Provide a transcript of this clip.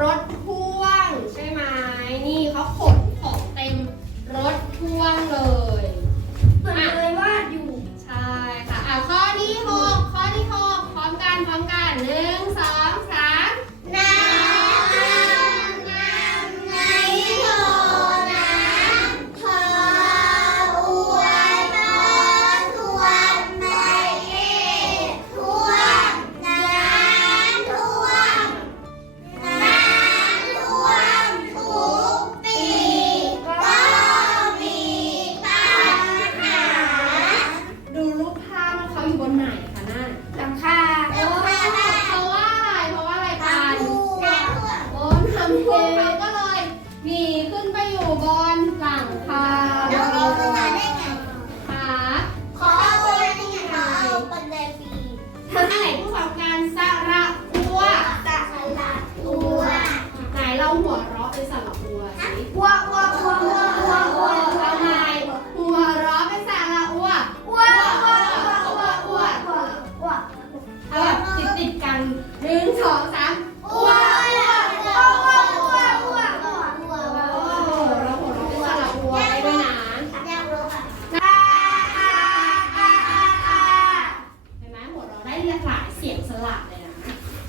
รถพ่ สั่งาแล้งานได้ไงขาขอเาไได้ไงขอเปันแดงฟรีทำอะไรผู้ฟังารสระบัวสระบัวไหนเราหัวเราะเป็นระบัวสิว